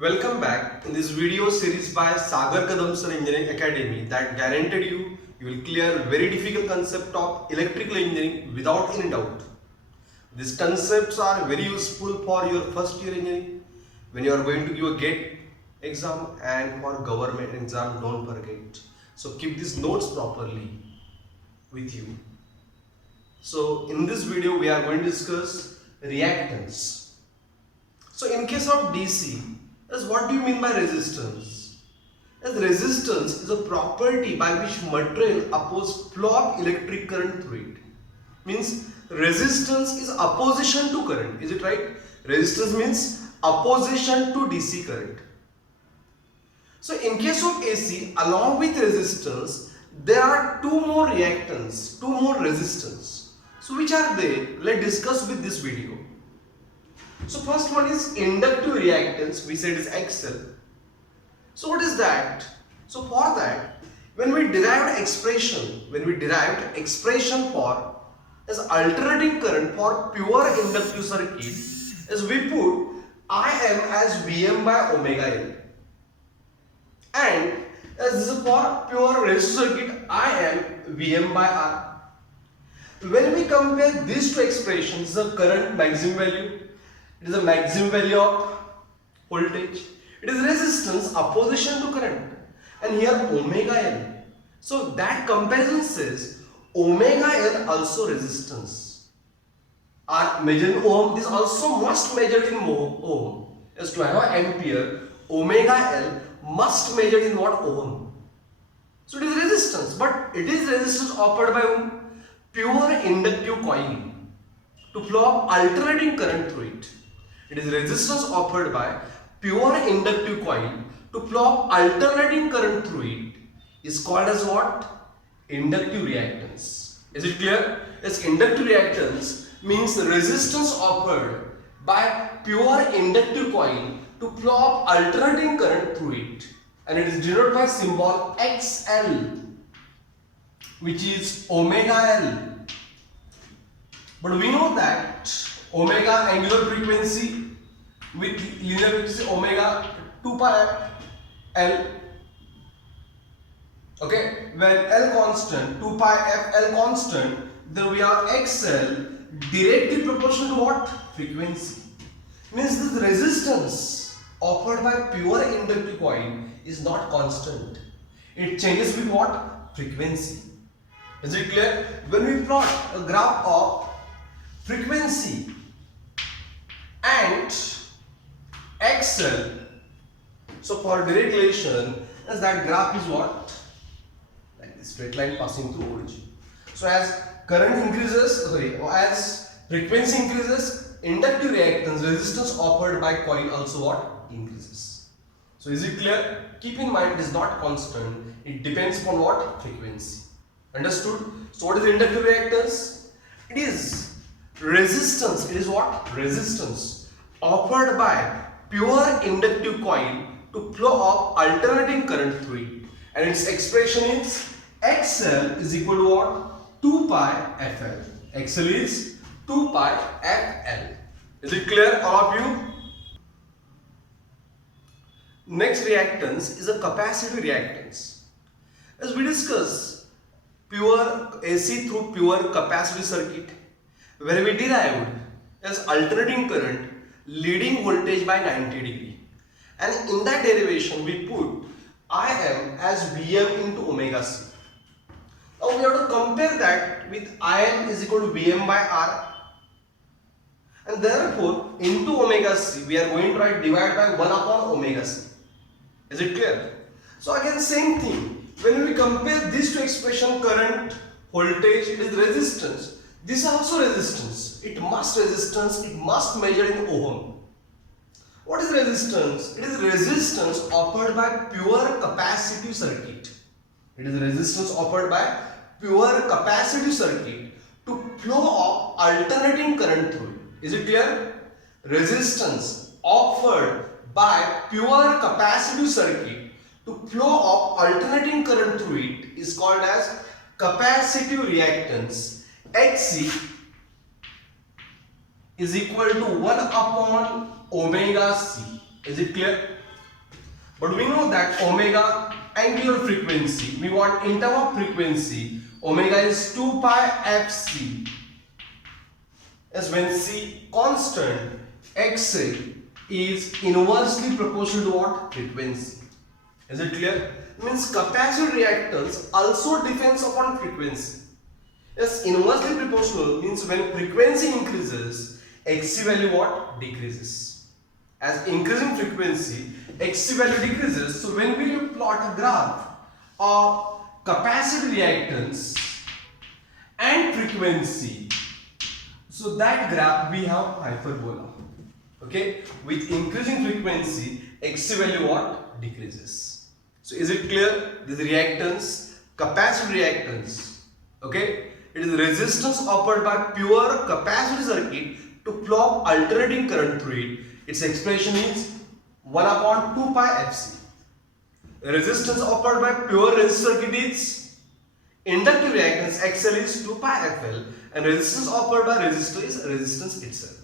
Welcome back in this video series by Sagar Kadam Sir Engineering Academy that guaranteed you will clear very difficult concept of electrical engineering without any doubt. These concepts are very useful for your first year engineering when you are going to give a GATE exam and for government exam, don't forget. So keep these notes properly with you. So in this video we are going to discuss reactance. So in case of DC, as what do you mean by resistance? As resistance is a property by which material opposes flow of electric current through it. Means resistance is opposition to current. Is it right? Resistance means opposition to DC current. So in case of AC, along with resistance, there are two more reactants, two more resistance. So which are they? Let's discuss with this video. So first one is inductive reactance, we said is XL. So what is that? So for that, when we derived expression for as alternating current for pure inductive circuit, as we put Im as Vm by omega L, and as this is for pure resistor circuit, Im Vm by R. When we compare these two expressions, the current maximum value, it is the maximum value of voltage. It is resistance opposition to current, and here omega L. So that comparison says omega L also resistance. Are measured in ohm. This also must measure in ohm. As to have ampere, omega L must measure in what? Ohm. So it is resistance, but it is resistance offered by whom? Pure inductive coil to flow of alternating current through it. It is resistance offered by pure inductive coil to flow of alternating current through it is called as what? Inductive reactance. Is it clear? Yes, inductive reactance means resistance offered by pure inductive coil to flow of alternating current through it, and it is denoted by symbol XL, which is omega L. But we know that omega angular frequency with linear frequency omega 2 pi L. Okay, when L constant, 2 pi f L constant, then we are XL directly proportional to what? Frequency. Means this resistance offered by pure inductive coil is not constant. It changes with what? Frequency. Is it clear? When we plot a graph of frequency and XL, so for direct relation, as that graph is what? Like this straight line passing through origin. So as current increases, as frequency increases, inductive reactance resistance offered by coil also what? Increases. So is it clear? Keep in mind it is not constant. It depends upon what? Frequency. Understood? So what is inductive reactance? It is resistance. It is what? Resistance offered by pure inductive coil to flow of alternating current through it, and its expression is XL is equal to what? 2 pi FL. XL is 2 pi FL. Is it clear, all of you? Next reactance is a capacitive reactance. As we discuss pure AC through pure capacitive circuit, where we derived as alternating current leading voltage by 90 degree, and in that derivation we put Im as Vm into omega C. Now we have to compare that with Im is equal to Vm by R, and therefore into omega C we are going to write divide by 1 upon omega C. Is it clear? So again same thing, when we compare these two expression, current, voltage, it is resistance. This is also resistance. It must resistance. It must measure in ohm. What is resistance? It is resistance offered by pure capacitive circuit. It is resistance offered by pure capacitive circuit to flow of alternating current through it. Is it clear? Resistance offered by pure capacitive circuit to flow of alternating current through it is called as capacitive reactance. Xc is equal to 1 upon omega C. Is it clear? But we know that omega angular frequency, we want in term of frequency, omega is 2 pi fc. As when C constant, Xa is inversely proportional to what? Frequency. Is it clear? Means capacitor reactance also depends upon frequency. Yes, inversely proportional means when frequency increases, Xc value what? Decreases. As increasing frequency, Xc value decreases. So when we plot a graph of capacitor reactance and frequency, so that graph we have hyperbola. Okay, with increasing frequency, Xc value what? Decreases. So is it clear? This reactance, capacitor reactance. Okay, it is resistance offered by pure capacitor circuit to flow alternating current through it. Its expression is 1 upon 2 pi fc. Resistance offered by pure resistor circuit is inductive reactance XL is 2 pi FL, and resistance offered by resistor is resistance itself.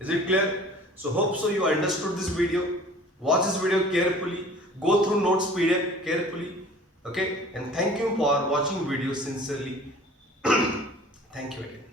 Is it clear? So hope so you understood this video. Watch this video carefully. Go through notes PDF carefully. Okay, and thank you for watching video sincerely. Thank you again.